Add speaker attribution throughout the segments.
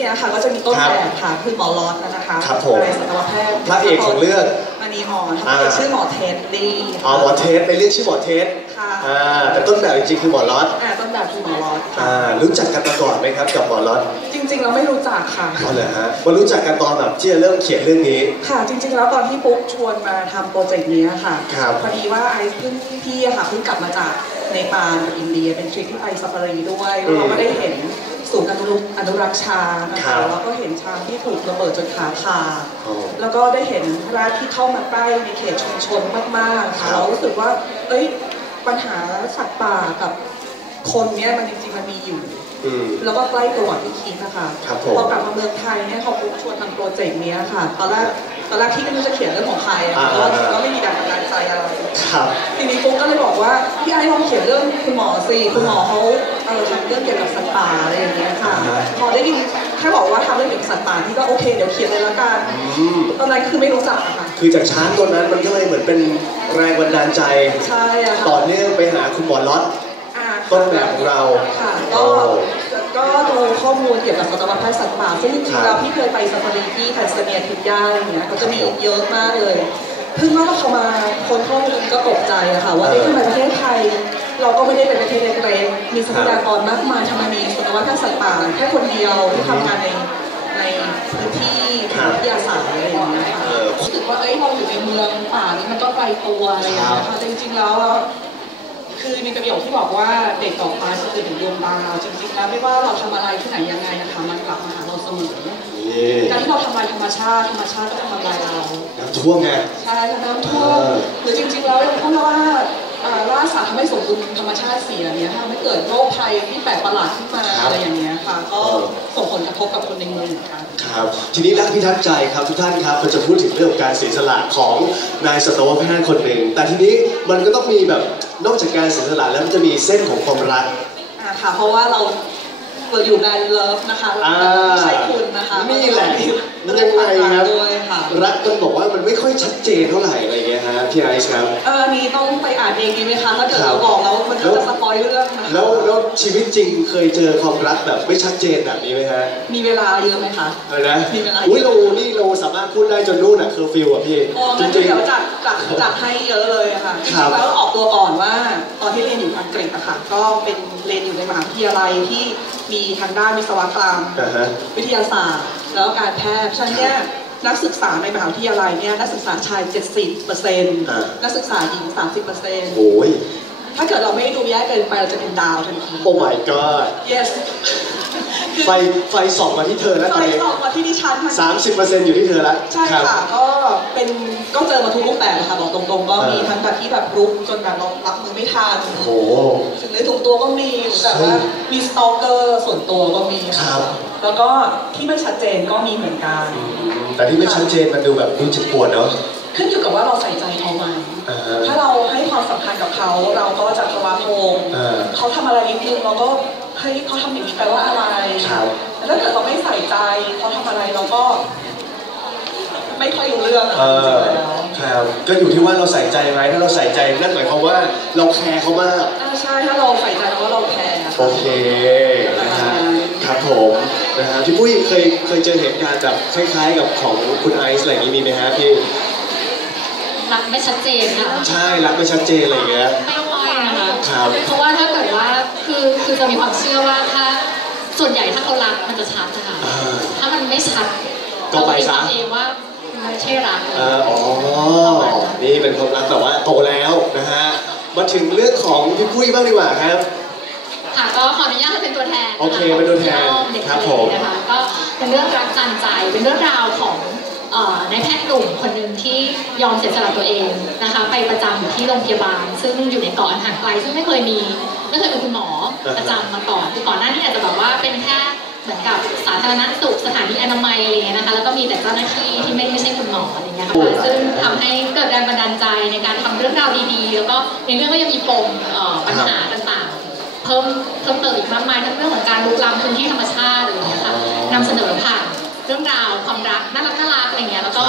Speaker 1: เนี้ยค่ะก็จะมีต้น
Speaker 2: ครับ
Speaker 1: แบบค่ะคือหมอล็อตนะคะ
Speaker 2: ครับผม
Speaker 1: นายสัตวแพทย์
Speaker 2: พระเอกของเรื่อง
Speaker 1: มณีหมอนค่ะเป็นชื่อหมอเท็ดดี้
Speaker 2: อ๋อหมอเทสไปเรียกชื่อหมอเทส
Speaker 1: ค่ะ
Speaker 2: อ่าแต่ต้นแบบจริงๆคือหมอล็อต
Speaker 1: อ่าต้นแบบคือหมอล็อตค่ะ
Speaker 2: อ่ารู้จักกันมาก่อนไหมครับกับหมอล็อต
Speaker 1: จริงๆเราไม่รู้จักค่ะ
Speaker 2: อ๋อเหรอฮะมารู้จักกันตอนแบบที่จะเริ่มเขียนเรื่องนี้
Speaker 1: ค่ะ จริง ๆ แล้วตอนที่ปุ๊กชวนมาทำโปรเจกต์เนี้ยค่ะ
Speaker 2: ครับ
Speaker 1: พอดีว่าไอซ์เพิ่งพี่อะค่ะเพิ่งกลับมาจากในปานกับอินเดียเป็นทริปที่ไปซาฟารีด้วยแล้วเราก็ได้เห็น ศูนย์อนุรักษ์อนุรักษ์ช้างนะ
Speaker 2: ครั
Speaker 1: คะ
Speaker 2: บ
Speaker 1: แล้วก็เห็นช้างที่ถูกระเบิดจนขาขาด
Speaker 2: อ๋อ
Speaker 1: แล้วก็ได้เห็นแรดที่เข้ามาใกล้ในเขตชุมชนมากๆ
Speaker 2: ครั
Speaker 1: ค่ะ
Speaker 2: บ
Speaker 1: เรารู้สึกว่าเอ้ยปัญหาสัตว์ป่ากับคนเนี้ยมันจริงๆมันมีอยู่
Speaker 2: อืม
Speaker 1: แล้วก็ใกล้ตัวกว่าที่คิดนะคะ
Speaker 2: ครับผม
Speaker 1: พอกลับมาเมืองไทยเนี่ยเขาปุ๊บชวนทำโปรเจกต์เนี้ยค่ะตอนแรก ตอนแรกที่ก็ไม่รู้จะเขียนเรื่องของใครอะ
Speaker 2: อ่า
Speaker 1: เพราะว่าก็ไม่มีแรงบันดาลใจอะไร
Speaker 2: ครับ
Speaker 1: ทีนี้ปุ๊บก็เลยบอกว่าพี่ไอ้ลองเขียนเรื่องคุณหมอสิคุณหมอเขาเออทำเรื่องเกี่ยวกับสัตว์ป่าอะไรอย่างเงี้ยค่ะ
Speaker 2: อ่าฮะ
Speaker 1: พอได้ยินแค่บอกว่าทำเรื่องเกี่ยวกับสัตว์ป่าที่ก็โอเคเดี๋ยวเขียนเลยละกัน
Speaker 2: อืม
Speaker 1: ตอนนั้นคือไม่รู้จักอะค่ะ
Speaker 2: คือจากช้างตัวนั้นมันก็เลยเหมือนเป็นแรงบันดาลใจ
Speaker 1: ใช่อะค่ะ
Speaker 2: ต่อเนื่องไปหาคุณหมอล็อต
Speaker 1: อ่า
Speaker 2: ต้นแบบของเรา
Speaker 1: ค่ะก็ ก็ดูข้อมูลเกี่ยวกับสัตวแพทย์สัตว์ป่าซึ่งจริงๆแล้วพี่เคยไปซาฟารีที่แทนซาเนียทินยาอะไรอย่างเงี้ยเขาจะมีเยอะมากเลยเพิ่งว่าเขามาคนข้อมูลก็ตกใจอะค่ะว่าเอ๊ะทำไมประเทศไทย เราก็ไม่ได้เป็นประเทศเล็กๆมีทรัพยากรมากมายทำไมมีสัตวแพทย์สัตว์ป่าแค่คนเดียวที่ทำงานในในพื้นที่ทางวิทยาศาสตร์อะไรอย่างเงี้ยค่ะ
Speaker 2: เออ
Speaker 1: รู้สึกว่าเอ้ยเราอยู่ในเมืองป่านี่มันก็ไกลตัวอะไรอย่างเงี้ยค่ะแต่จริงๆแล้วอะ คือมีประโยคที่บอกว่าเด็กต่อไปคือถึงดวงดาวจริงๆแล้วไม่ว่าเราทำอะไรที่ไหนยังไงนะคะมันกลับมาหาเราเสมอ
Speaker 2: นี่
Speaker 1: การที่เราทำลายธรรมชาติธรรมชาติก็จะทำลายเรา
Speaker 2: น้ำท่วมไง
Speaker 1: ใช่ค่ะน้ำท่วม
Speaker 2: เออ
Speaker 1: หรือจริง ๆ แล้วยังพูดว่าอ่า ล่าสัตว์ทำให้สมดุลธรรมชาติเสียเนี่ยทำให้เกิดโรคภัยที่แปลกประหลาดขึ้นมาอะไรอย่างเงี้ยค่ะ ก็ส่งผลกระทบกับคนในเมืองเหมือนกัน
Speaker 2: ครับ ทีนี้รักพิทักษ์ใจครับทุกท่านครับเราจะพูดถึงเรื่องของการเสียสละของนายสัตวแพทย์คนหนึ่งแต่ทีนี้มันก็ต้องมีแบบนอกจากการเสียสละแล้วมันจะมีเส้นของความรัก
Speaker 1: อ่าค่ะเพราะว่าเราเราอยู่แบรนด์เลิฟนะคะ
Speaker 2: อ่า
Speaker 1: ไม่ใช่คุณนะคะ
Speaker 2: นี่แหละ
Speaker 1: มัน
Speaker 2: ยังไงครับ
Speaker 1: ด้วยค่ะ
Speaker 2: รักมันบอกว่ามันไม่ค่อยชัดเจนเท่าไหร่อะไรอย่างเงี้ยฮะพี่ไอซ์ครับ
Speaker 1: เอออันนี้ต้องไปอ่านเองดีไหมคะถ้าเกิด
Speaker 2: ครับ
Speaker 1: เราบอกแล้วมันก็จะสปอยเรื่องนะคะ
Speaker 2: แล้วแล้วชีวิตจริงเคยเจอความรักแบบไม่ชัดเจนแบบนี้ไหมฮะ
Speaker 1: มีเวลาเยอะไหมคะ
Speaker 2: อะไรนะ
Speaker 1: มีเวลา
Speaker 2: อุ้ยเรานี่เราสามารถพูดได้จนนู่นอะเคอร์ฟิวอะพี่
Speaker 1: อ๋อ
Speaker 2: จ
Speaker 1: งั้น
Speaker 2: ริง
Speaker 1: เดี๋ยวจัดจัดจัดให้เยอะเลยอะค่ะจ
Speaker 2: ครั
Speaker 1: ริ
Speaker 2: บ
Speaker 1: งๆแล้วออกตัวก่อนว่าตอนที่เรียนอยู่อังกฤษอะค่ะ ก็เป็นเรียนอยู่ในมหาวิทยาลัยที่มีทางด้านวิศวกรรม
Speaker 2: ๆอ่าฮะ
Speaker 1: วิทยาศาสตร์ แล้วก็การแพทย์ฉะนั้นเนี่ยนักศึกษาในมหาวิทยาลัยเนี่ยนักศึกษาชาย 70%นักศึกษาหญิง 30%
Speaker 2: โอ้ย
Speaker 1: ถ้าเกิดเราไม่ดูแย่เกินไปเราจะเป็นดาวทันที
Speaker 2: โอ้ my god
Speaker 1: yes คือ
Speaker 2: ไฟไฟส่องมาที่เธอแล้วต
Speaker 1: ไฟ
Speaker 2: อนนี้
Speaker 1: ส่องมาที่ดิฉันทันที
Speaker 2: สามสิบเปอร์เซ็นต์อยู่ที่เธอแล้ว
Speaker 1: ใช่
Speaker 2: ครับ
Speaker 1: ค่ะก็เป็นก็เจอมาทุกรูปแบบค่ะบอกตรงๆก็มี
Speaker 2: เออ
Speaker 1: ทั้งแบบที่แบบรุกจนแบบเรารับมือไม่ทัน
Speaker 2: โอ้โห
Speaker 1: ถึงในถุงตัวก็มีหรือแบบว่ามีสตอกเกอร์ส่วนตัวก็มี
Speaker 2: ครับ
Speaker 1: แล้วก็ที่ไม่ชัดเจนก็มีเหมือนกัน
Speaker 2: แต่ที่ไม่ชัดเจนมันดูแบบดูเจ็บปวดเนาะ
Speaker 1: ขึ้นอยู่กับว่าเราใส่ใจเขาไหม
Speaker 2: อ่าฮะ
Speaker 1: ถ้าเราให้ความสำคัญกับเขาเราก็จะสวาโพง
Speaker 2: เออ
Speaker 1: เขาทำอะไรนิดนึงเราก็เฮ้ยเขาทำอย่างนี้แปลว่าอะไร
Speaker 2: ครับ
Speaker 1: แต่ถ้าเกิดเราไม่ใส่ใจเขาทำอะไรเราก็ ไม่ค่อยรู้เรื่องอะ
Speaker 2: เอ
Speaker 1: จริ
Speaker 2: อง
Speaker 1: ๆแล้ว
Speaker 2: ครับก็อยู่ที่ว่าเราใส่ใจไหมถ้าเราใส่ใจนั่นหมายความว่าเราแคร์เขามาก
Speaker 1: อ่าใช่ถ้าเราใส่ใจแล้วว่าเราแคร์อะ
Speaker 2: โอเคนะฮะครับผมนะฮะพี่ปุ้ยเคยเคยเจอเหตุการณ์แบบคล้าย ๆ กับของคุณไอซ์อะไรอย่างนี้มีไหมฮะพี่
Speaker 3: รักไม่ชัดเจนค่ะ
Speaker 2: ใช่รักไม่ชัดเจนอะไรอย่างเงี้ย
Speaker 3: ไม่ค่อยนะคะ
Speaker 2: ครับ
Speaker 3: เพราะว่าถ้าเกิดว่าคือคือจะมีความเชื่อว่าถ้าส่วนใหญ่ถ้าเขารักมันจะชัดนะคะ
Speaker 2: อ่า
Speaker 3: ถ้ามันไม่ชัด
Speaker 2: ก็ไปซะ
Speaker 3: เราคิดเอาเองว่ามันไม่ใช่รัก
Speaker 2: เอ่ออ๋อ นี่เป็นความรักแบบว่าโตแล้วนะฮะ มาถึงเรื่องของพี่ปุ้ยบ้างดีกว่าครับ
Speaker 3: ค่ะก็ขออนุญาตให้เป็นตัวแทน
Speaker 2: โอเคเป็นตัวแทน
Speaker 3: เด็ก
Speaker 2: ครับ
Speaker 3: ทะ
Speaker 2: ผ
Speaker 3: เล
Speaker 2: ม
Speaker 3: นะคะก็เป็นเรื่องรักจันใจ เป็นเรื่องราวของเอ่อ นายแพทย์หนุ่มคนหนึ่งที่ยอมเสียสละตัวเองนะคะไปประจำอยู่ที่โรงพยาบาล ซึ่งอยู่ในเกาะอันห่างไกลซึ่งไม่เคยมีไม่เคยเป็นคุณหมอประจำมาก่อนคือก่อนหน้านี้อาจจะแบบว่าเป็นแค่เหมือนกับสาธารณสุขสถานีอนามัยอะไรอย่างเงี้ยนะคะแล้วก็มีแต่เจ้าหน้าที่ที่ไม่ไม่ใช่คุณหมออะไรอย่างเงี้ยค่ะซึ่งทำให้เกิดแรงบันดาลใจในการทำเรื่องราวดีๆ แล้วก็ในเรื่องก็ยังมีปมเอ่อปัญหาต่างๆ เพิ่มเพิ่มเติมอีกมากมายทั้งเรื่องของการลุกล้ำพื้นที่ธรรมชาติอะไรอย่างเงี้ยค่ะนำเสนอผ่านเรื่องราวความรักน่ารักน่ารักอะไรเงี้ยแล้วก็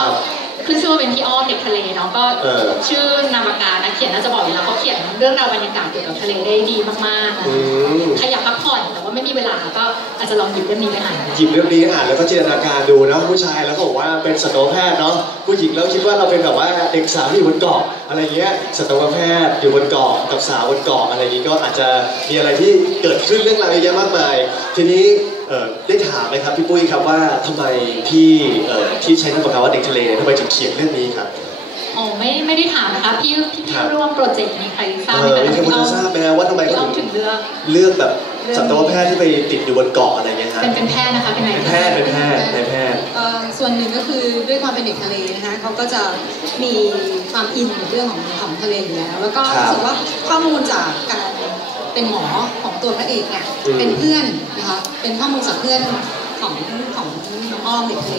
Speaker 3: ขึ้นชื่อว่าเป็นพี่อ้อมเด็กทะเลเนาะก็
Speaker 2: เออ
Speaker 3: ชื่อนามการนักเขียนน่าจะบอกอยู่แล้วเขาเขียนเรื่องราวบรรยากาศเกี่ยวกับทะเลได้ดีมากๆนะ
Speaker 2: อืม
Speaker 3: ใครอยากพักผ่อนแต่ว่าไม่มีเวลาก็อาจจะลองหยิบเรื่องนี้ไปอ่าน
Speaker 2: หยิบเรื่องนี้อ่านแล้วก็จินตนาการดูนะผู้ชายแล้วก็บอกว่าเป็นสัตวแพทย์เนาะผู้หญิงแล้วคิดว่าเราเป็นแบบว่าเด็กสาวที่อยู่บนเกาะอะไรเงี้ยสัตวแพทย์อยู่บนเกาะกับสาวบนเกาะอะไรอย่างงี้ก็อาจจะมีอะไรที่เกิดขึ้นเรื่องราวเยอะแยะมากมาย ทีนี้เอ่อ ได้ถามไหมครับพี่ปุ้ยครับว่าทำไมพี่เอ่อที่ใช้นามปากกาว่าเด็กทะเลเนี่ยทำไมถึงเขียนเรื่องนี้ครับ
Speaker 3: อ๋อไม่ไม่ได้ถามนะคะพี่พี่
Speaker 2: ครับ
Speaker 3: ร่วมโปรเจกต์มีใครทราบ
Speaker 2: เอ
Speaker 3: ไหม
Speaker 2: อ
Speaker 3: คะ
Speaker 2: มีใครพอจะทราบไหมฮะว่าทำไม
Speaker 3: พี่อ้
Speaker 2: เขา
Speaker 3: อม
Speaker 2: ถึ
Speaker 3: ถึ
Speaker 2: ง
Speaker 3: งเลือก
Speaker 2: เลือกแบบสัตวแพทย์ที่ไปติดอยู่บนเกาะอะไรเงี้ยฮะ
Speaker 3: เป็นเป็นแพทย์นะคะเป็นนาย
Speaker 2: เป็นแพทย์เป็นแพทย์เป็นแพทย์
Speaker 4: เอ่อส่วนหนึ่งก็คือด้วยความเป็นเด็กทะเลนะคะเขาก็จะมีความอินกับเรื่องของของทะเลอยู่แล้ว แล้วก็
Speaker 2: ครับ
Speaker 4: รู้สึกว่าข้อมูลจากการ เป็นหมอของตัวพระเอกเนี่ย
Speaker 2: อืม
Speaker 4: เป็นเพื่อนนะคะเป็นข้อมูลจากเพื่อนของของน้องอ้อมเด็กทะเล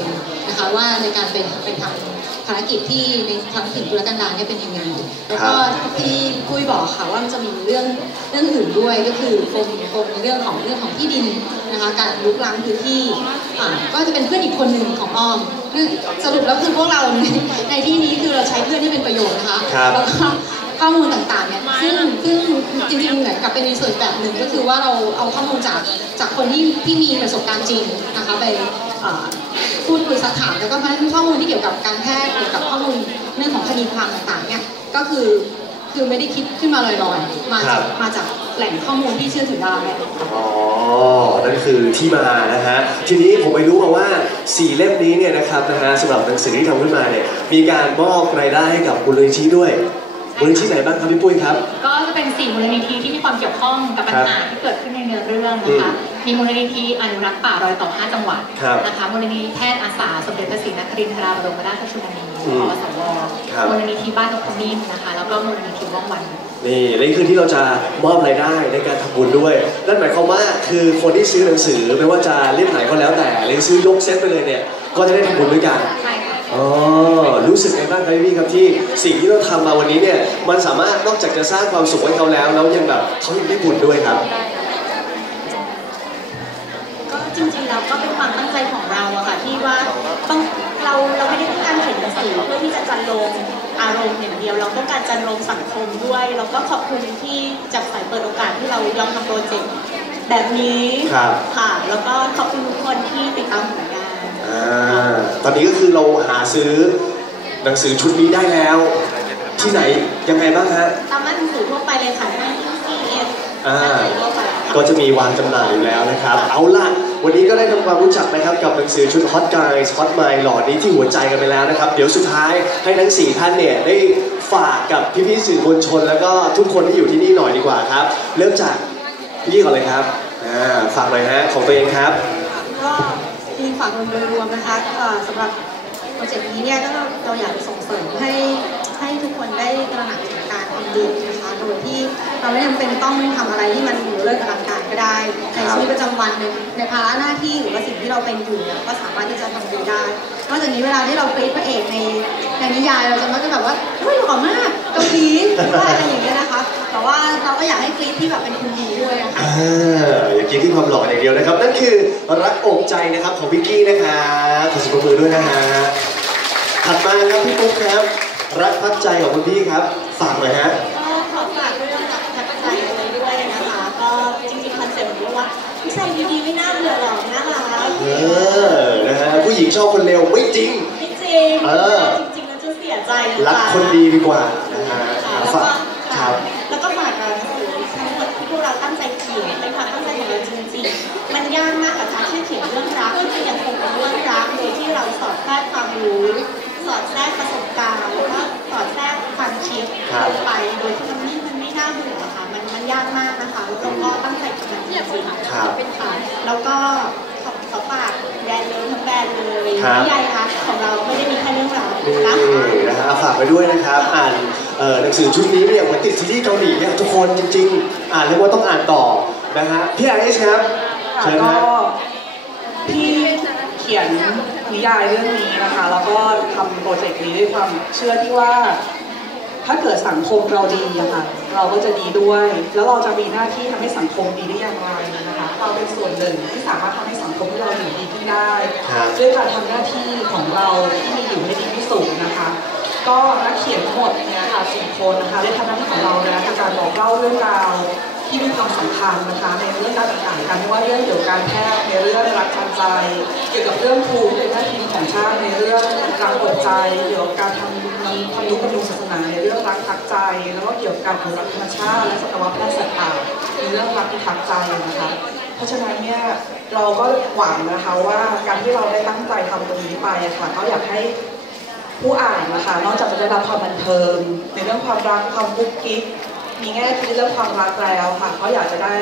Speaker 4: นะคะว่าในการเป็นไปทำภารกิจที่ในทางถิ่นตุรกันดารเนี่ยเป็นยังไงแล้วก็ที่ปุ้ยบอกค่ะว่ามันจะมีเรื่องเรื่องอื่นด้วยก็คือปมปมในเรื่องของเรื่องของที่ดินนะคะการลุกล้ำพื้นที่อ่าก็จะเป็นเพื่อนอีกคนหนึ่งของอ้อมคือสรุปแล้วคือพวกเราในในที่นี้คือเราใช้เพื่อนที่เป็นประโยชน์นะคะ
Speaker 2: ครับ
Speaker 4: แล้วก็ ข้อมูลต่างๆเนี่ยซึ่งซึ่งจริงๆเหมือนกับเป็นในส่วนแบบหนึ่งก็คือว่าเราเอาข้อมูลจากจากคนที่ที่มีประสบการณ์จริงนะคะไปเอ่อพูดคุยสักถามแล้วก็เพราะฉะนั้นข้อมูลที่เกี่ยวกับการแพทย์เกี่ยวกับข้อมูลเรื่องของคดีความต่างๆเนี่ยก็คือคือไม่ได้คิดขึ้นมาลอยๆ มา
Speaker 2: ครั
Speaker 4: จาก
Speaker 2: บ
Speaker 4: มาจากแหล่งข้อมูลที่เชื่อถือได้
Speaker 2: อ๋อ นั่นคือที่มานะฮะ ทีนี้ผมไปรู้มาว่า 4 เล่มนี้เนี่ยนะครับนะฮะสำหรับหนังสือที่ทำขึ้นมาเนี่ย มีการมอบรายได้ให้กับมูลนิธิด้วย มูลนิธิไหนบ้างครับพี่ปุ้ยครับ
Speaker 3: ก็จะเป็นสี่มูลนิธิที่มีความเกี่ยวข้องกับปัญหาที่เกิดขึ้นในเนื้อเรื่องนะคะ มีมูลนิธิอนุรักษ์ป่ารอยต่อ 5 จังหวัด
Speaker 2: ครับ
Speaker 3: นะคะมูลนิธิแพทย์อาสาสมเด็จพระศรีนครินทราบรมราชชนนี
Speaker 2: อืม
Speaker 3: อสว
Speaker 2: ครับ
Speaker 3: มูลนิธิบ้านนกขมิ้นนะคะ แล้วก็มูลนิธิว่องวัน
Speaker 2: นี่และนี่คือที่เราจะมอบรายได้ในการทำบุญด้วยนั่นหมายความว่าคือคนที่ซื้อหนังสือไม่ว่าจะเล่มไหนก็แล้วแต่หรือซื้อยกเซตไปเลยเนี่ยก็จะได้ทำบุญด้วยกัน
Speaker 3: ใช่ค่ะ
Speaker 2: อ๋อรู้สึกไงบ้างครับพี่ครับที่สิ่งที่เราทำมาวันนี้เนี่ยมันสามารถนอกจากจะสร้างความสุขให้เขาแล้วแล้วยังแบบเขายังได้บุญด้วยครับ
Speaker 5: ก็จริงๆแล้วก็เป็นความตั้งใจของเราอะค่ะที่ว่าต้องเราเราไม่ได้ต้องการเขียนหนังสือเพื่อที่จะจันลงอารมณ์อย่างเดียว เราต้องการจันลงสังคมด้วยแล้วก็ขอบคุณที่จับสายเปิดโอกาสที่เรายอมทำโปรเจกต์แบบนี้
Speaker 2: ครับ
Speaker 5: ค่ะ แล้วก็ขอบคุณทุกคนที่ติดตามผลงาน
Speaker 2: อ่า ตอนนี้ก็คือเราหาซื้อหนังสือชุดนี้ได้แล้ว ที่ไหนยังไงบ้างฮะ
Speaker 5: ตามร้านหนังสือทั่วไปเลยค่ะที่ CF
Speaker 2: อ่า
Speaker 5: ทั่วไปค่ะ
Speaker 2: ก็จะมีวางจำหน่ายอยู่แล้วนะครับ เอาล่ะ วันนี้ก็ได้ทำความรู้จักนะครับกับหนังสือชุด Hot Guys Hot Mind หล่อนี้ที่หัวใจกันไปแล้วนะครับ เดี๋ยวสุดท้ายให้ทั้ง 4 ท่านเนี่ยได้ฝากกับพี่ๆสื่อมวลชน แล้วก็ทุกคนที่อยู่ที่นี่หน่อยดีกว่าครับ เริ่มจากพี่ก่อนเลยครับอ่าฝากหน่อยฮะของตัวเองครับ
Speaker 4: ก็ที่ ฝากโดยรวมนะคะสำหรับโปรเจกต์นี้เนี่ยก็เราอยากส่งเสริมให้ให้ทุกคนได้ตระหนักถึงการทำดี โดยที่เราไม่จำเป็นต้องทำอะไรที่มันหรูเลิศอลังการก็ได้ ในชีวิตประจำวันในในภาระหน้าที่หรือว่าสิ่งที่เราเป็นอยู่เนี่ยก็สามารถที่จะทำดีได้นอกจากนี้เวลาที่เรากรี๊ดพระเอกในในนิยายเราจะมักจะแบบว่าเฮ้ยหล่อมากเกาหลีหรือว่าอะไรอย่างเงี้ยนะคะแต่ว่าเราก็อยากให้กรี๊ดที่แบบเป็นคุณดีด้วยนะคะ
Speaker 2: อ่าอย่ากินที่ความหล่ออย่างเดียวนะครับนั่นคือรักอกใจนะครับของพิกกี้นะครับขอสิบมือด้วยนะฮะถัดมาครับพี่ปุ๊กครับ รักพักใจของคุณพี่ครับฝากหน่อยฮะ
Speaker 5: ผู้ชายดีๆไม่น่าเบื่อหรอกน่ารัก
Speaker 2: เออนะฮะผู้หญิงชอบคนเร็วไม่จริง
Speaker 5: ไม่จริง
Speaker 2: เออ
Speaker 5: จริงๆแล้วจะเสียใจนะะ
Speaker 2: รักคนดีดีกว่านะฮะ
Speaker 5: ค่ะ
Speaker 2: อ่า
Speaker 5: แล้ว
Speaker 2: ฝา
Speaker 5: ก็
Speaker 2: กค
Speaker 5: ค่ะ
Speaker 2: รับ
Speaker 5: แล้วก็ฝากกับหนังสือทั้งหมดที่พวกเราตั้งใจเขียนเป็นความตั้งใจของเราจริงๆ มันยากมากกับการที่จะเขียนเรื่องรักที่มันยัง งๆ
Speaker 2: ครับ
Speaker 5: เป็นค่ะแล้วก็ขอขอฝากแบรนด์เลยทั้งแบรนด์เลย
Speaker 2: ครับ
Speaker 5: นิยายรักของเราไม่ได้มีแค่เรื่องรัก
Speaker 2: นี่
Speaker 5: นะคะ
Speaker 2: นะฮะเอาฝากไปด้วยนะครับ อ่านเอ่อหนังสือชุดนี้เนี่ยเหมือนติดซีรีส์เกาหลีเนี่ยทุกคนจริง ๆ อ่านแล้วว่าต้องอ่านต่อนะฮะพี่ไอซ์ครับ
Speaker 1: ค่ะ
Speaker 2: เชิญ
Speaker 1: ก็
Speaker 2: ฮะ
Speaker 1: พี่เขียนนิยายเรื่องนี้นะคะ แล้วก็ทำโปรเจกต์นี้ด้วยความเชื่อที่ว่า ถ้าเกิดสังคมเราดีอะค่ะ เราก็จะดีด้วย แล้วเราจะมีหน้าที่ทำให้สังคมดีได้อย่างไรนะคะ เราเป็นส่วนหนึ่งที่สามารถทำให้สังคมที่เราอยู่ดีขึ้นได้
Speaker 2: ครับ
Speaker 1: ด้วยการทำหน้าที่ของเราที่มีอยู่ให้ดีที่สุดนะคะ ก็นักเขียนทั้งหมดเนี่ยค่ะสี่คนนะคะได้ทำหน้าที่ของเรานะในการบอกเล่าเรื่องราวที่มีความสำคัญนะคะในเรื่องราวต่างๆกันไม่ว่าเรื่องเกี่ยวกับการแพทย์ในเรื่องรักทางใจ เกี่ยวกับเรื่องครูที่เป็นหน้าที่ของชาติในเรื่องการปลดใจเกี่ยวกับการทำทำทำนุบำรุงศาสนาในเรื่องรักทักใจ แล้วก็เกี่ยวกับการอนุรักษ์ธรรมชาติและสัตวแพทย์สัตว์ป่าในเรื่องรักที่ทักใจนะคะเพ ราะฉะนั้นเนี่ยเราก็หวังนะคะว่าการที่เราได้ตั้งใจทำตรงนี้ไปอะค่ะก็อยากให้ผู้อ่านนะคะนอกจากจะได้รับความบันเทิงในเรื่องความรักความกุ๊กกิ๊กมีแง่คิดเรื่องความรักแล้วค่ะก็อยากจะได้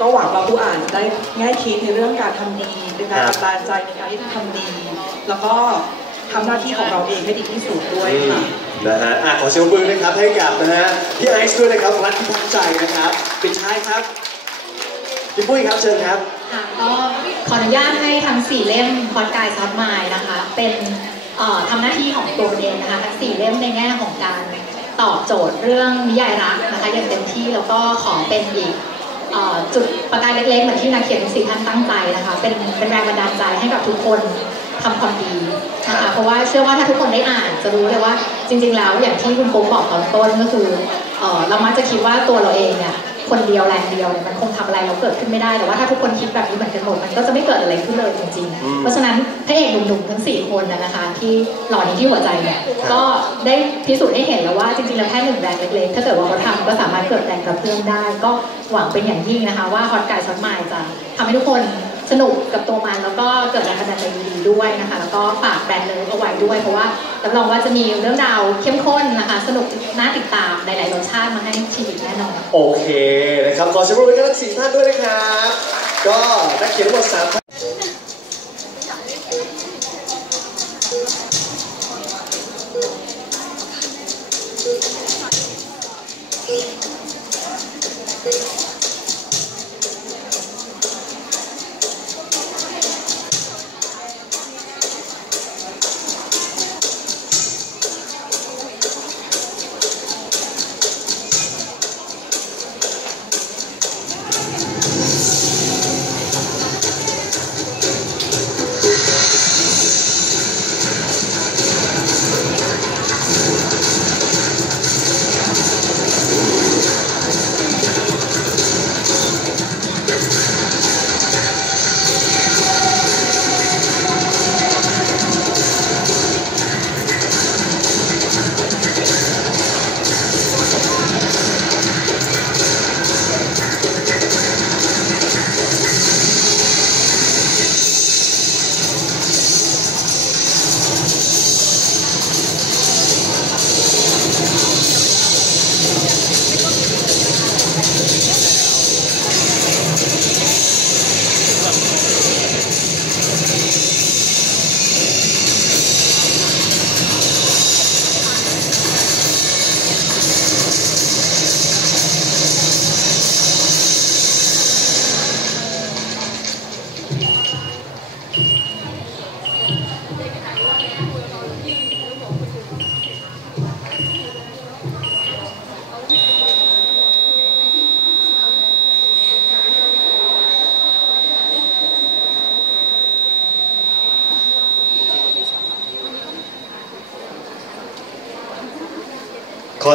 Speaker 1: ก็หวังว่าผู้อ่านจะได้แง่คิดในเรื่องการทำดีเป็นแรงบันดาลใจในการที่จะทำดี แล้วก็ทำหน้าที่ของเราเองให้ดีที่สุดด้วยค่ะ
Speaker 2: นะฮะอะขอเสียงปรบมือนะครับให้กับนะฮะพี่ไอซ์ด้วยนะครับรักที่พักใจนะครับปิดท้ายครับ พี่ปุ้ยครับเชิญครับ
Speaker 3: ค่ะก็ขออนุญาตให้ทั้ง4เล่มพอดกายซอฟมายนะคะ เป็นเอ่อทำหน้าที่ของตัวเองนะคะทั้ง4เล่มในแง่ของการตอบโจทย์เรื่องนิยายรักนะคะอย่างเต็มที่แล้วก็ขอเป็นอีกจุดประกายเล็กๆเหมือนที่นักเขียนทั้งสี่ท่านตั้งใจนะคะ เป็นเป็นแรงบันดาลใจให้กับทุกคนทำความดีนะคะเพราะว่าเชื่อว่าถ้าทุกคนได้อ่านจะรู้เลยว่าจริง ๆ แล้วอย่างที่คุณโป๊กบอกตอนต้นก็คือเอ่อเรามักจะคิดว่าตัวเราเองเนี่ย คนเดียวแรงเดียวเนี่ยมันคงทำอะไรเราเกิดขึ้นไม่ได้แต่ว่าถ้าทุกคนคิดแบบนี้เหมือนกันหมดมันก็จะไม่เกิดอะไรขึ้นเลยจริง
Speaker 2: อืม
Speaker 3: ๆเพราะฉะนั้นพระเอกหนุ่มๆทั้งสี่คนนะนะคะ ที่หล่อนี้ที่หัวใจเนี่ย
Speaker 2: ครับ
Speaker 3: ก็ได้พิสูจน์ให้เห็นแล้วว่าจริงๆแล้วแค่หนึ่งแรงเล็กๆถ้าเกิดว่าเขาทำก็สามารถเกิดแรงกระเพื่อมได้ ก็หวังเป็นอย่างยิ่งนะคะ ว่าฮอตไก่ช็อตไมล์จะทำให้ทุกคน สนุกกับตัวมันแล้วก็เกิดแรงบันดาลใจดีๆด้วยนะคะ แล้วก็ฝากแบรนด์เลิฟเอาไว้ด้วย เพราะว่ารับรองว่าจะมีเรื่องราวเข้มข้นนะคะ สนุกน่าติดตามหลายๆรสชาติมาให้ชีวิตแน่นอน
Speaker 2: โอเคนะครับขอเสียงปรบมือให้ทั้งสี่ท่านด้วยนะครับ ก็นักเขียนทั้งหมดสามท่าน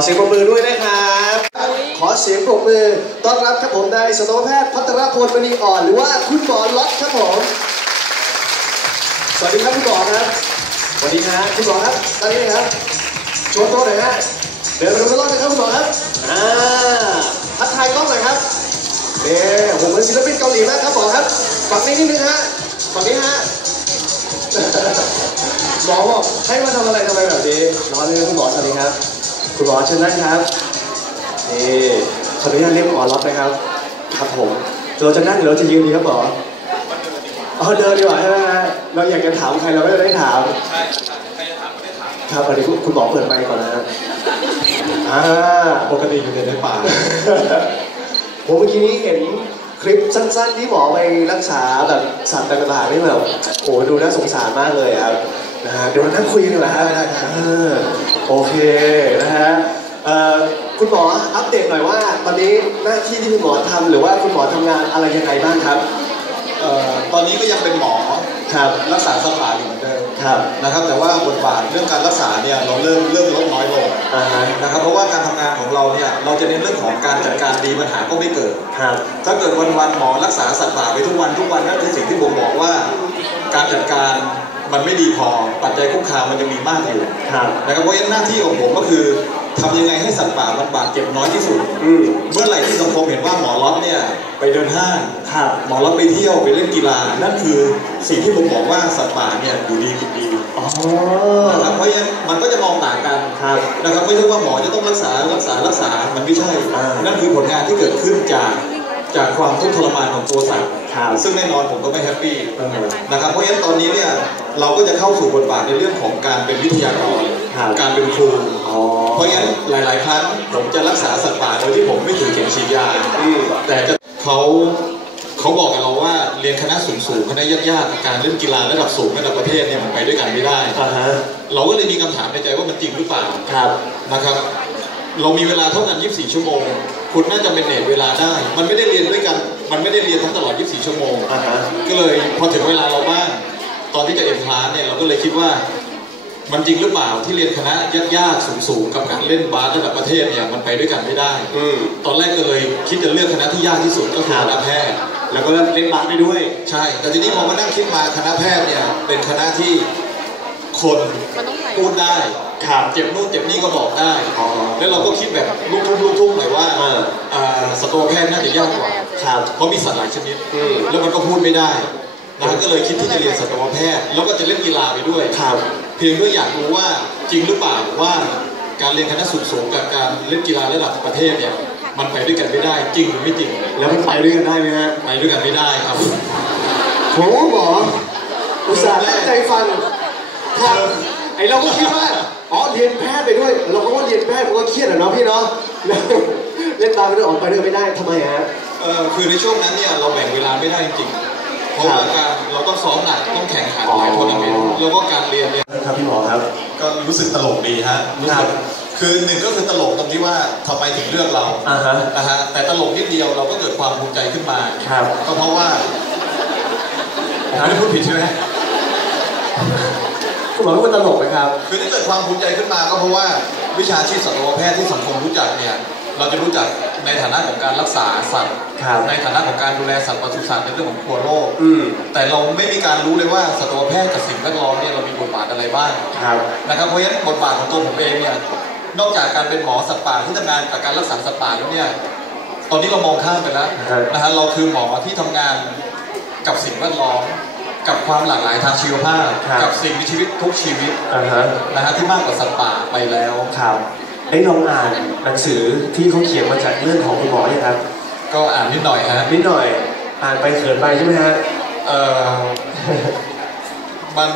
Speaker 2: เสียงปรบมือด้วยนะครับ ขอเสียงปรบมือ ต้อนรับครับผมนายสัตวแพทย์พัทรพลมณีอ่อน หรือว่าคุณหมอล็อตครับผม สวัสดีครับคุณหมอครับ สวัสดีครับคุณหมอครับตอนนี้นะครับโชว์ตัวหน่อยฮะ เดินไปดูกันรอบนะครับคุณหมอครับ อ่าทักทายกล้องหน่อยครับเอ๊ผมเป็นศิลปินเกาหลีมากครับหมอครับ ฝั่งนี้นิดนึงฮะ ฝั่งนี้ฮะหมอบอกให้มาทำอะไรทำไมแบบนี้ร้อนเลยคุณหมอสวัสดีครับ คุณหมอเชิญนั่งครับนี่ขออนุญาตเรียกหมอรับนะครับ ครับผมเราจะนั่งหรือเราจะยืนดีครับหมออ๋อเดินดีกว่าใช่ไหมฮะเราอยากจะถามใครเราไม่ได้ถามใช่ใครจะถามไม่ได้ถามครับอันนี้คุณหมอเปิดไมค์ก่อนนะฮะอ่า
Speaker 6: ปกติอยู่ในป่า
Speaker 2: ผมเมื่อกี้นี้เห็นคลิปสั้นๆที่หมอไปรักษาแบบสัตว์ต่างๆนี่แบบโอ้ดูน่าสงสารมากเลยครับ นะฮะเดี๋ยวเรานั่งคุยกันดีกว่าฮะเออโอเคนะฮะเอ่อคุณหมออัปเดตหน่อยว่า ตอนนี้หน้าที่ที่คุณหมอทำหรือว่าคุณหมอทำงานอะไรยังไงบ้างครับ
Speaker 6: เอ่อตอนนี้ก็ยังเป็นหมอ
Speaker 2: ครับ
Speaker 6: รักษาสัตว์ป่าอยู่เหมือนเดิม
Speaker 2: ครับ
Speaker 6: นะครับ แต่ว่าบทบาทเรื่องการรักษาเนี่ยเราเริ่มเริ่มลดน้อยลง
Speaker 2: อ่าฮะ
Speaker 6: นะครับเพราะว่าการทำงานของเราเนี่ยเราจะเน้นเรื่องของการจัดการดีปัญหาก็ไม่เกิด
Speaker 2: ครับ
Speaker 6: ถ้าเกิดวันวันๆหมอรักษาสัตว์ป่าไปทุกวันทุกวันนั่นคือสิ่งที่ผมบอกว่า การจัดการ มันไม่ดีพอปัจจัยคุกคามมันจะมีมากอยู่
Speaker 2: ครับ
Speaker 6: นะครับเพราะฉะนั้นหน้าที่ของผมก็คือทำยังไงให้สัตว์ป่ามันบาดเจ็บน้อยที่สุด
Speaker 2: อืม
Speaker 6: เมื่อไหร่ที่สังคมเห็นว่าหมอล็อตเนี่ยไปเดินห้าง
Speaker 2: ครับ
Speaker 6: หมอล็อตไปเที่ยวไปเล่นกีฬา นั่นคือสิ่งที่ผมบอกว่าสัตว์ป่าเนี่ยอยู่ดีกินดี
Speaker 2: อ๋อ
Speaker 6: นะครับเพราะฉะนั้นมันก็จะมองต่างกัน
Speaker 2: ครับ
Speaker 6: นะครับไม่ใช่ว่าหมอจะต้องรักษารักษารักษา มันไม่ใช่
Speaker 2: อ่านั่
Speaker 6: นั่นคือผลงานที่เกิดขึ้นจาก จากความทุกข์ทรมานของตัวสัตว์
Speaker 2: ครับ
Speaker 6: ซึ่งแน่นอนผมก็ไม่แฮปปี้
Speaker 2: เออ
Speaker 6: นะครับเพราะฉะนั้นตอนนี้เนี่ยเราก็จะเข้าสู่บทบาทในเรื่องของการเป็นวิทยากร
Speaker 2: ครับ
Speaker 6: การเป็นครู
Speaker 2: อ๋อ
Speaker 6: เพราะฉะนั้นหลาย ๆ ครั้งผมจะรักษาสัตว์ป่าโดยที่ผมไม่ถือเข็มฉีดยา
Speaker 2: อืม
Speaker 6: แต่จะเขาเขาบอกกับเราว่าเรียนคณะสูงสูงๆคณะยากๆกับการเล่นกีฬาระดับสูงระดับประเทศเนี่ยมันไปด้วยกันไม่ได้
Speaker 2: อ่าฮะ
Speaker 6: เราก็เลยมีคำถามในใจว่ามันจริงหรือเปล่า
Speaker 2: ครับ
Speaker 6: นะครับ เรามีเวลาเท่ากัน 24 ชั่วโมง คุณน่าจะเป็นเนตเวลาได้ มันไม่ได้เรียนด้วยกัน มันไม่ได้เรียนทั้งตลอด 24 ชั่วโมง
Speaker 2: อ่าฮะ
Speaker 6: ก็เลยพอถึงเวลาเราบ้าง ตอนที่จะเอ็นทรานซ์เนี่ยเราก็เลยคิดว่า มันจริงหรือเปล่าที่เรียนคณะยากๆสูงๆกับการเล่นบาสระดับประเทศเนี่ยมันไปด้วยกันไม่ได้
Speaker 2: อืม
Speaker 6: ตอนแรกก็เลยคิดจะเลือกคณะที่ยากที่สุดก็คือคณะแพทย์
Speaker 2: แล้วก็เล่นบาสไปด้วย
Speaker 6: ใช่ แต่ทีนี้พอมานั่งคิดมาคณะแพทย์เนี่ยเป็นคณะที่คนพูดได้
Speaker 2: ครับ
Speaker 6: เจ็บนู่นเจ็บนี่ก็บอกได้
Speaker 2: อ๋อ
Speaker 6: แล้วเราก็คิดแบบลูกทุ่งลูกทุ่งหน่อยว่า
Speaker 2: เออ
Speaker 6: อ่าสัตวแพทย์น่าจะยากกว่า
Speaker 2: ครับ
Speaker 6: เพราะมีสัตว์หลายชนิด
Speaker 2: อืม
Speaker 6: แล้วมันก็พูดไม่ได้นะก็เลยคิดที่จะเรียนสัตวแพทย์ แล้วก็จะเล่นกีฬาไปด้วย
Speaker 2: ครับ
Speaker 6: เพียงเพื่ออยากรู้ว่าจริงหรือเปล่าว่าการเรียนคณะสูงสูงกับการเล่นกีฬาระดับประเทศเนี่ยมันไปด้วยกันไม่ได้จริงหรือไม่จริง
Speaker 2: แล้วมันไปด้วยกันได้ไหมฮะ
Speaker 6: ไปด้วยกันไม่ได้ครับ
Speaker 2: โหหมออุตส่าห์ตั้งใจฟังครับไอเราก็คิดว่า อ๋อเรียนแพทย์ไปด้วย เราก็ว่าเรียนแพทย์มันก็เครียดอะเนาะพี่เนาะแล้วเล่นตามไปด้วยออกไปด้วยไม่ได้ทำไมฮะ
Speaker 6: เออคือในช่วงนั้นเนี่ยเราแบ่งเวลาไม่ได้จริงๆเพราะว่าการเราต้องซ้อมหนักต้องแข่งขันหลายทัวร์นาเมนต์แล้วก็การเรียนเนี่ย
Speaker 2: ครับพี่หมอครับ
Speaker 6: ก็รู้สึกตลกดีฮะรู้
Speaker 2: ครั
Speaker 6: สึ
Speaker 2: บ
Speaker 6: กคือหนึ่งก็คือตลกตรงที่ว่าทำไมถึงเลือกเรา
Speaker 2: อ่าฮะ
Speaker 6: นะฮะแต่ตลกนิดเดียวเราก็เกิดความภูมิใจขึ้นมา
Speaker 2: ครับ
Speaker 6: ก็เพราะว่าผมไม่ได้พูดผิดใช่ไหม
Speaker 2: คุณหมอเป็นคนตลกไหมครับ
Speaker 6: คือที่เกิดความภูมิใจขึ้นมาก็เพราะว่าวิชาชีพสัตวแพทย์ที่สังคมรู้จักเนี่ยเราจะรู้จักในฐานะของการรักษาสัตว์
Speaker 2: ครับ
Speaker 6: ในฐานะของการดูแลสัตว์ปศุสัตว์ในเรื่องของครัวโรค
Speaker 2: อืม
Speaker 6: แต่เราไม่มีการรู้เลยว่าสัตวแพทย์กับสิ่งแวดล้อมเนี่ยเรามีบทบาทอะไรบ้าง
Speaker 2: ครับ
Speaker 6: นะครับ เพราะฉะนั้นบทบาทของตัวผมเองเนี่ยนอกจากการเป็นหมอสัตว์ป่าที่ทำงานกับการรักษาสัตว์ป่าแล้วเนี่ยตอนนี้เรามองข้ามไปแล้ว
Speaker 2: ครับ
Speaker 6: นะฮะเราคือหมอที่ทำงานกับสิ่งแวดล้อม กับความหลากหลายทางชีวภาพ
Speaker 2: ครับ
Speaker 6: กับสิ่งมีชีวิตทุกชีวิต
Speaker 2: อ่าฮะ
Speaker 6: นะฮะที่มากกว่าสัตว์ป่าไปแล้ว
Speaker 2: ครับได้ลองอ่านหนังสือที่เขาเขียนมาจากเรื่องของคุณหมอเนี่ยครับ
Speaker 6: ก็อ่านนิดหน่อยฮะ
Speaker 2: นิดหน่อยอ่านไปเขินไปใช่ไหมฮะ
Speaker 6: เอ่อมัน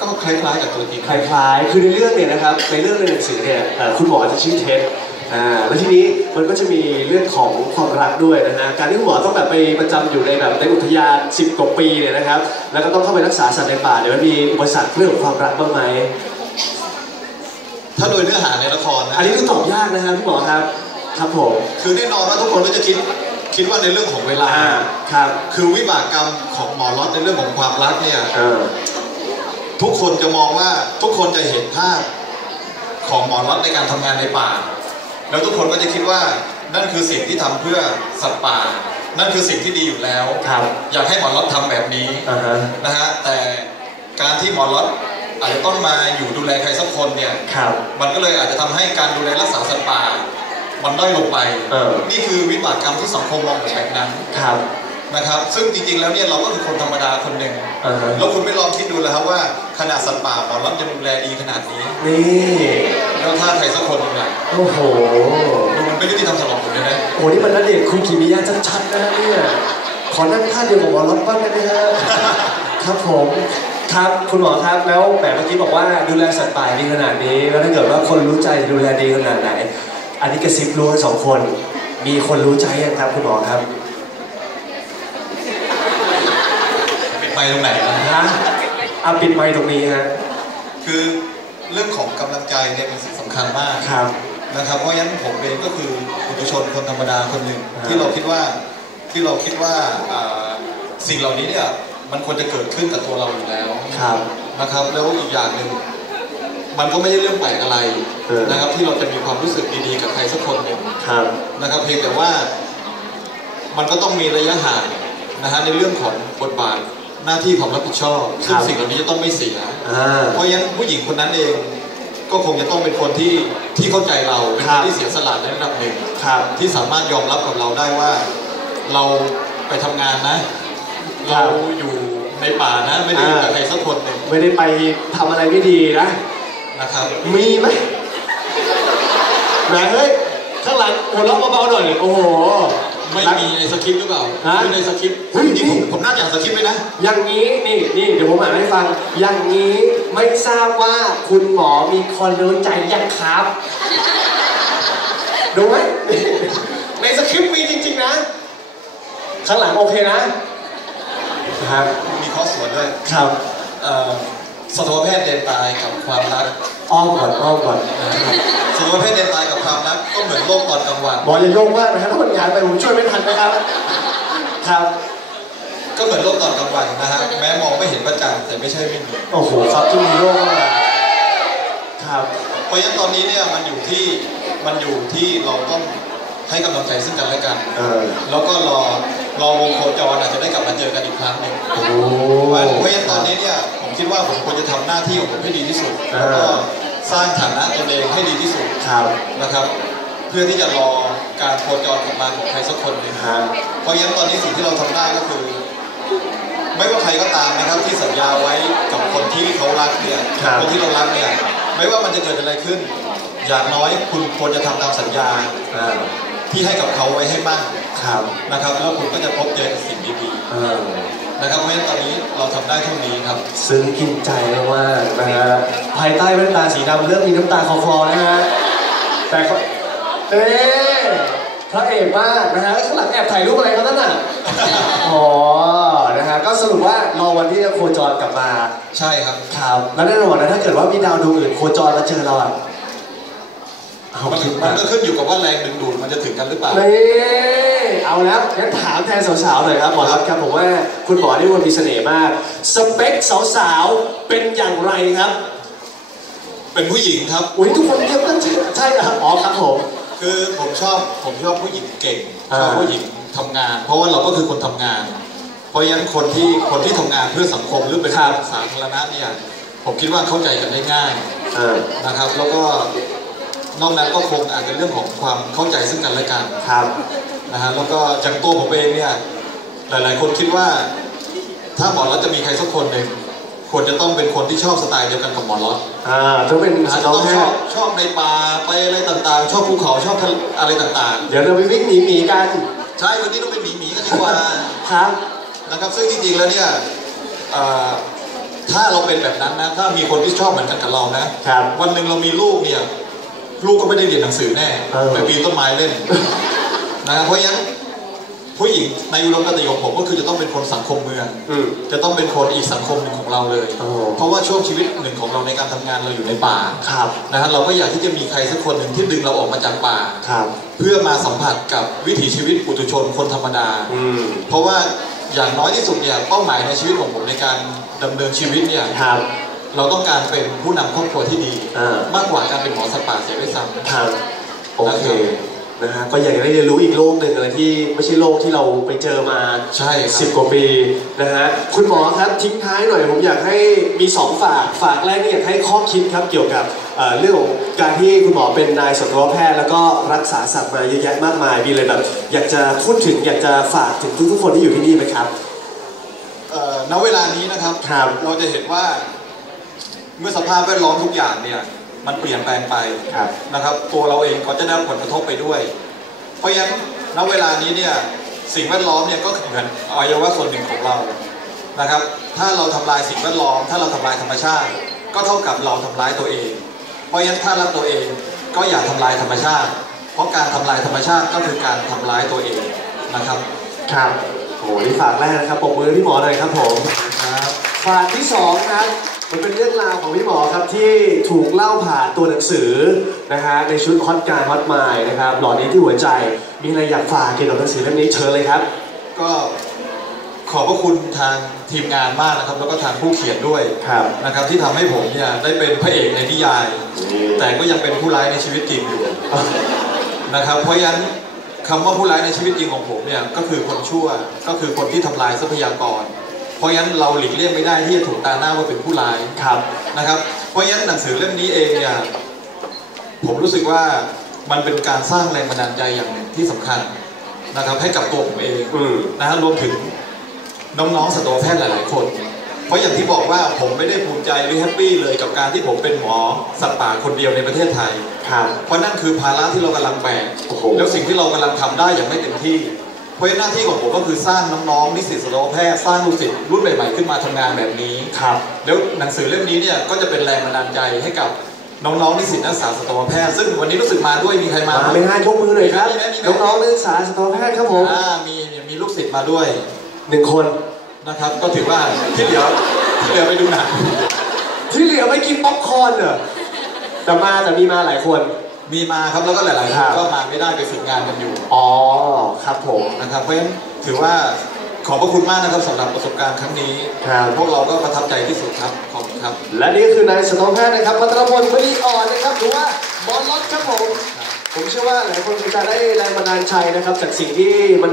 Speaker 6: ก็คล้ายๆกับตัวจริง
Speaker 2: คล้ายๆ คือในเรื่องเนี่ยนะครับ ในเรื่องในหนังสือเนี่ยเอ่อคุณหมอจะชื่อเท็ดอ่า แล้วทีนี้ มันก็จะมีเรื่องของความรักด้วยนะฮะการที่คุณหมอต้องแบบไปประจำอยู่ในแบบในอุทยาน 10กว่าปีเนี่ยนะครับ แล้วก็ต้องเข้าไปรักษาสัตว์ในป่าเนี่ยมันมีอุปสรรคเรื่องของความรักบ้างไหม
Speaker 6: ถ้าโดยเนื้อหาในละครนะ
Speaker 2: อันนี้ต้องตอบยากนะครับพี่หมอครับครับผม
Speaker 6: คือแน่นอนว่าทุกคนก็จะคิดคิดว่าในเรื่องของเวลา
Speaker 2: อ่าครับ
Speaker 6: คือวิบากกรรมของหมอล็อตในเรื่องของความรักเนี่ย
Speaker 2: เออ
Speaker 6: ทุกคนจะมองว่าทุกคนจะเห็นภาพของหมอล็อตในการทำงานในป่า แล้วทุกคนก็จะคิดว่านั่นคือสิ่งที่ทำเพื่อสัตว์ป่า นั่นคือสิ่งที่ดีอยู่แล้ว
Speaker 2: ครับ
Speaker 6: อยากให้หมอล็อตทำแบบนี้
Speaker 2: อ่าฮะ
Speaker 6: นะฮะแต่การที่หมอล็อตอาจจะต้องมาอยู่ดูแลใครสักคนเนี่ย
Speaker 2: ครับ
Speaker 6: มันก็เลยอาจจะทำให้การดูแลรักษาสัตว์ป่ามันด้อยลงไป
Speaker 2: เออ
Speaker 6: นี่คือวิบากกรรมที่สังคมมองแบบนั้น
Speaker 2: ครับ
Speaker 6: นะครับ ซึ่งจริงๆแล้วเนี่ยเราก็คือคนธรรมดาคนหนึ่ง
Speaker 2: อ่าฮะ
Speaker 6: แล้วคุณไม่ลองคิดดูเลยครับว่าขนาดสัตว์ป่าหมอรับจะดูแลดีขนาดนี้
Speaker 2: นี่
Speaker 6: แล้วถ้าใครสักคนหนึงอะ
Speaker 2: โอ้โห
Speaker 6: ดูมันไม่ยุติธรรมสำหรับผมเลยนะ
Speaker 2: โอ้นี่มันนัเดชน์คุกิมิยะชัดๆนะฮะเนี่ยขอนั่งท่าเดียวกับหมอรับบ้างได้ไหมฮะครับผมครับคุณหมอครับแล้วแหมเมื่อกี้บอกว่าดูแลสัตว์ป่าดีขนาดนี้แล้วถ้าเกิดว่าคนรู้ใจจะดูแลดีขนาดไหน อันนี้กระซิบรู้กันสองคน มีคนรู้ใจยังครับคุณหมอครับ
Speaker 6: เป็นไปตรงไหนนะ
Speaker 2: ฮะเอาปิดไมค์ตรงนี้ฮะ
Speaker 6: คือเรื่องของกำลังใจเนี่ยเป็นสิ่งสำคัญมาก
Speaker 2: ครับ
Speaker 6: นะครับ เพราะฉะนั้นผมเองก็คือปุถุชนคนธรรมดาคนหนึ่ง
Speaker 2: อ่า
Speaker 6: ที่เราคิดว่าที่เราคิดว่าอ่าสิ่งเหล่านี้เนี่ยมันควรจะเกิดขึ้นกับตัวเราอยู่แล้ว
Speaker 2: ครับ
Speaker 6: นะครับ แล้วอีกอย่างหนึ่งมันก็ไม่ใช่เรื่องแปลกอะไร
Speaker 2: เออ
Speaker 6: นะครับ ที่เราจะมีความรู้สึกดีๆกับใครสักคนหนึ่ง
Speaker 2: ครับ
Speaker 6: นะครับเพียงแต่ว่ามันก็ต้องมีระยะห่างนะฮะในเรื่องของบทบาท หน้าที่ความรับผิดชอบซึ่งสิ่งเหล่านี้จะต้องไม่เสีย
Speaker 2: อ่า
Speaker 6: เพราะฉะนั้นผู้หญิงคนนั้นเองก็คงจะต้องเป็นคนที่ที่เข้าใจเราเป็น
Speaker 2: ครั
Speaker 6: คน
Speaker 2: บ
Speaker 6: ที่เสียสละในระดับหนึ่ง
Speaker 2: ครับ
Speaker 6: ที่สามารถยอมรับกับเราได้ว่า เราไปทำงานนะ เราอยู่ในป่านะไม่ได้อยู่กับใครสักคนหนึ่ง
Speaker 2: ไม่ได้ไปทำอะไรไม่ดีนะ
Speaker 6: นะครับ
Speaker 2: มีไหมแหมเฮ้ยข้างหลังหัวเราะเบาๆหน่อยโอ้โห
Speaker 6: ไม่มีในสคริปต์หรือเปล่า
Speaker 2: ฮะ
Speaker 6: ไม่ในสคริปต์
Speaker 2: เฮ้ย
Speaker 6: จริงๆผมผมน่าจะอ่านสคริปต์ไว้นะ
Speaker 2: อย่างนี้นี่นี่เดี๋ยวผมอ่านให้ฟัง อย่างนี้ไม่ทราบว่าคุณหมอมีคนรู้ใจยังครับดูไหมในสคริปต์มีจริง ๆ นะ ข้างหลังโอเคนะนะครับ
Speaker 6: มีข้อสวนด้วย
Speaker 2: ครับ
Speaker 6: เอ่อสัตวแพทย์เดนตายกับความรัก
Speaker 2: อ้อมก่อนอ้อมก่อน
Speaker 6: นะครับสัตวแพทย์เดนตายกับความรักก็เหมือนโลกตอนกลางวัน
Speaker 2: หมออย่าโยงมากนะครับถ้ามันงานไปผมช่วยไม่ทันนะครับ ครับ
Speaker 6: ก็เหมือนโลกตอนกลางวันนะฮะแม้มองไม่เห็นพระจันทร์แต่ไม่ใช่ไม่มี
Speaker 2: โอ้โหครับที่มีโรคมาครับ
Speaker 6: เพราะฉะนั้นตอนนี้เนี่ยมันอยู่ที่มันอยู่ที่เราต้องให้กำลังใจซึ่งกันและกัน
Speaker 2: เออ
Speaker 6: แล้วก็รอรอวงโคจรอาจจะได้กลับมาเจอกันอีกครั้งหนึ่ง
Speaker 2: โอ้
Speaker 6: เพราะฉะนั้นตอนนี้เนี่ยผม คิดว่าผมควรจะทำหน้าที่ของผมให้ดีที่สุด
Speaker 2: อ่า
Speaker 6: แล้วก็สร้างฐานะตนเองให้ดีที่สุด
Speaker 2: ครับ
Speaker 6: นะครับ เพื่อที่จะรอการโคจรกลับมาของใครสักคนหนึ่ง
Speaker 2: ครับ
Speaker 6: เพราะฉะนั้นตอนนี้สิ่งที่เราทำได้ก็คือ ไม่ว่าใครก็ตามนะครับที่สัญญาไว้กับคนที่เขารักเนี่ย
Speaker 2: ครับ
Speaker 6: คนที่เรารักเนี่ยไม่ว่ามันจะเกิดอะไรขึ้น อย่างน้อยคุณควรจะทำตามสัญญา
Speaker 2: อ่า
Speaker 6: ที่ให้กับเขาไว้ให้มาก
Speaker 2: ครับ
Speaker 6: นะครับ แล้วคุณก็จะพบเจอกับสิ่งดี
Speaker 2: เออ
Speaker 6: ๆ นะครับเพราะฉะนั้นตอนนี้เราทำได้เท่านี้ครับ
Speaker 2: ซึ้งกินใจมากๆนะฮะภายใต้แว่นตาสีดำเริ่มมีน้ำตาคลอๆนะฮะแต่เขาเอ๊ะพระเอกมากนะฮะข้างหลังแอบถ่ายรูปอะไรเขานั่นน่ะอ๋อนะฮะก็สรุปว่ารอวันที่จะโคจรกลับมา
Speaker 6: ใช่ครับ
Speaker 2: ครับแล้วแน่นอนนะถ้าเกิดว่ามีดาวดวงอื่นโคจรมาเจอเราอะเอา
Speaker 6: มัน
Speaker 2: คิด
Speaker 6: มัน
Speaker 2: มา
Speaker 6: ก็ขึ้นอยู่กับว่าแรงดึงดูดมันจะถึงกันหรือเปล่า
Speaker 2: นี่เอาแล้วงั้นถามแทนสาวๆหน่อยครับหมอรัฐครับผมว่าคุณหมอนี่มันมีเสน่ห์มาก สเปคสาวๆเป็นอย่างไรครับ
Speaker 6: เป็นผู้หญิงครับ
Speaker 2: อุ้ยทุกคนเรียกกันใช่ครับอ๋อครับผม
Speaker 6: คือผมชอบผมชอบผู้หญิงเก่งช
Speaker 2: อ่า
Speaker 6: อบผู้หญิงทำงาน เพราะว่าเราก็คือคนทำงาน เพราะฉะนั้นคนที่คนที่ทำงานเพื่อสังคมหรือเป็นคนสาธารณะเนี่ยผมคิดว่าเข้าใจกันได้ง่าย
Speaker 2: เออ
Speaker 6: นะครับ แล้วก็ นอกนั้นก็คงอาจจะเรื่องของความเข้าใจซึ่งกันและกัน
Speaker 2: ครับ
Speaker 6: นะฮะแล้วก็อย่างตัวผมเองเนี่ยหลายๆ คนคิดว่า ถ้าหมอรัฐจะมีใครสักคนหนึ่งควรจะต้องเป็นคนที่ชอบสไตล์เดียวกันกับหมอรัฐ
Speaker 2: อ่าต้องเป็น
Speaker 6: อา
Speaker 2: สั
Speaker 6: จ
Speaker 2: ต
Speaker 6: จะ
Speaker 2: ว
Speaker 6: ต้อง
Speaker 2: แพ
Speaker 6: ชอบ
Speaker 2: ทย์
Speaker 6: ชอบในป่าไปอะไรต่างๆ ชอบภูเขาชอบทะเลอะไรต่าง
Speaker 2: เดี๋ยวเราไปวิ่งหนีหมีกัน
Speaker 6: ๆใช่วันนี้ต้องเป็นหมีหมีๆกันดีกว่า
Speaker 2: ครับ
Speaker 6: นะครับซึ่งจริงๆแล้วเนี่ยเอ่อถ้าเราเป็นแบบนั้นนะ ถ้ามีคนที่ชอบเหมือนกันกับเรานะครับวันหนึ่งเรามีลูกเนี่ย ลูกก็ไม่ได้เรียนหนังสือแน่
Speaker 2: เออ
Speaker 6: ไปปีนต้นไม้เล่นนะครับเพราะฉะนั้นผู้หญิงในอุดมคติของผมก็คือจะต้องเป็นคนสังคมเมือง
Speaker 2: อืม
Speaker 6: จะต้องเป็นคนอีกสังคมหนึ่งของเราเลย
Speaker 2: โอ้
Speaker 6: เพราะว่าช่วงชีวิตหนึ่งของเราในการทำงานเราอยู่ในป่า
Speaker 2: ครับ
Speaker 6: นะฮะเราก็อยากที่จะมีใครสักคนหนึ่งที่ดึงเราออกมาจากป่า
Speaker 2: ครับ
Speaker 6: เพื่อมาสัมผัสกับวิถีชีวิตปุถุชนคนธรรมดา
Speaker 2: อืม
Speaker 6: เพราะว่าอย่างน้อยที่สุดเนี่ยเป้าหมายในชีวิตของผมในการดำเนินชีวิตเนี่ย
Speaker 2: ครับ
Speaker 6: เราต้องการเป็นผู้นำครอบครัวที่ดี
Speaker 2: อ่าม
Speaker 6: มากกว่าการเป็นหมอสัตว์ป่าเสียด้วยซ้ำ
Speaker 2: ครับโอเคนะฮะก็อยากจะได้เรียนรู้อีกโลกหนึ่งอะไรที่ไม่ใช่โลกที่เราไปเจอมา
Speaker 6: ใช่ครับ
Speaker 2: สิบกว่าปีนะฮะคุณหมอครับทิ้งท้ายหน่อยผมอยากให้มีสองฝากฝากแรกนี่อยากให้ข้อคิดครับเกี่ยวกับเอ่อเรื่องของการที่คุณหมอเป็นนายสัตวแพทย์ แล้วก็รักษาสัตว์มาเยอะแยะมากมายมีอะไรแบบ อยากจะพูดถึงอยากจะฝากถึงทุกๆคนที่อยู่ที่นี่ไหมครับ
Speaker 6: เอ่อณเวลานี้นะครับ
Speaker 2: ครับ
Speaker 6: เราจะเห็นว่า เมื่อสภาพแวดล้อมทุกอย่างเนี่ยมันเปลี่ยนแปลงไป
Speaker 2: ครับ
Speaker 6: นะครับ ตัวเราเองก็จะได้รับผลกระทบไปด้วย เพราะฉะนั้นณเวลานี้เนี่ยสิ่งแวดล้อมเนี่ยก็เหมือนอวัยวะส่วนหนึ่งของเรานะครับ ถ้าเราทำลายสิ่งแวดล้อม ถ้าเราทำลายธรรมชาติ ก็เท่ากับเราทำร้ายตัวเอง เพราะฉะนั้นถ้ารักตัวเองก็อย่าทำลายธรรมชาติ เพราะการทำลายธรรมชาติก็คือการทำร้ายตัวเองนะครับ
Speaker 2: ครับโอ้โหนี่ฝากแรกนะครับปรบมือให้พี่หมอหน่อยครับผม
Speaker 6: ครับ
Speaker 2: ฝากที่สองครับ มันเป็นเรื่องราวของพี่หมอครับที่ถูกเล่าผ่านตัวหนังสือนะฮะในชุดฮอตการฮอตไมล์นะครับหลอดนี้ที่หัวใจมีอะไรอยากฝากเกี่ยวกับหนังสือเล่มนี้เชิญเลยครับ
Speaker 6: ก็ขขอบพระคุณทางทีมงานมากนะครับ แล้วก็ทางผู้เขียนด้วย
Speaker 2: ครับ
Speaker 6: นะครับ ที่ทำให้ผมเนี่ยได้เป็นพระเอกในนิยาย แต่ก็ยังเป็นผู้ร้ายในชีวิตจริงอยู่นะครับ เพราะฉะนั้นคำว่าผู้ร้ายในชีวิตจริงของผมเนี่ยก็คือคนชั่วก็คือคนที่ทำลายทรัพยากร เพราะฉะนั้นเราหลีกเลี่ยงไม่ได้ที่จะถูกตาหน้าว่าเป็นผู้ร้าย
Speaker 2: ครับ
Speaker 6: นะครับ เพราะฉะนั้นหนังสือเล่มนี้เองเนี่ยผมรู้สึกว่ามันเป็นการสร้างแรงบันดาลใจอย่างหนึ่งที่สำคัญนะครับให้กับตัวผมเอง
Speaker 2: อืม
Speaker 6: นะฮะรวมถึงน้องๆสัตวแพทย์หลายๆคน เพราะอย่างที่บอกว่าผมไม่ได้ภูมิใจหรือแฮปปี้เลยกับการที่ผมเป็นหมอสัตว์ป่าคนเดียวในประเทศไทย
Speaker 2: ครับ
Speaker 6: เพราะนั่นคือภาระที่เรากำลังแบก
Speaker 2: โอ้โห
Speaker 6: แล้วสิ่งที่เรากำลังทำได้อย่างไม่เต็มที่ เพราะฉะนั้นหน้าที่ของผมก็คือสร้างน้องๆนิสิตสัตวแพทย์สร้างลูกศิษย์รุ่นใหม่ๆขึ้นมาทำงานแบบนี้
Speaker 2: ครับ
Speaker 6: แล้วหนังสือเล่มนี้เนี่ยก็จะเป็นแรงบันดาลใจให้กับน้องๆนิสิตนักศึกษาสัตวแพทย์ซึ่งวันนี้รู้สึกมาด้วยมีใครมา
Speaker 2: มา
Speaker 6: ไหม
Speaker 2: ไม่ง่ายยกมือหน่อยครับ
Speaker 6: มีไหมมีไหม
Speaker 2: น้องๆนักศึกษาสัตวแพทย์ครับผม
Speaker 6: อ่ามีมีลูกศิษย์มาด้วย
Speaker 2: หนึ่งคน
Speaker 6: นะครับ ก็ถือว่าที่เหลือที่เหลือไปดูหนัง
Speaker 2: ที่เหลือไปกินป๊อปคอร์นเหรอแต่มาแต่มีมาหลายคน
Speaker 6: มีมาครับแล้วก็หลายๆค
Speaker 2: ครั
Speaker 6: น
Speaker 2: บ
Speaker 6: ก็มาไม่ได้ไปฝึกงานกันอยู่
Speaker 2: อ๋อครับผม
Speaker 6: นะครับเพราะฉะนั้นถือว่าขอบพระคุณมากนะครับสำหรับประสบการณ์ครั้งนี้
Speaker 2: ครับ
Speaker 6: พวกเราก็ประทับใจที่สุดครับ ขอบคุณครับ
Speaker 2: และนี่คือนายสัตวแพทย์นะครับพัทรพลมณีอ่อนนะครับหรือว่าหมอล็อตครับผม ผมเชื่อว่าหลายคนคงจะได้แรงบันดาลใจนะครับจากสิ่งที่มัน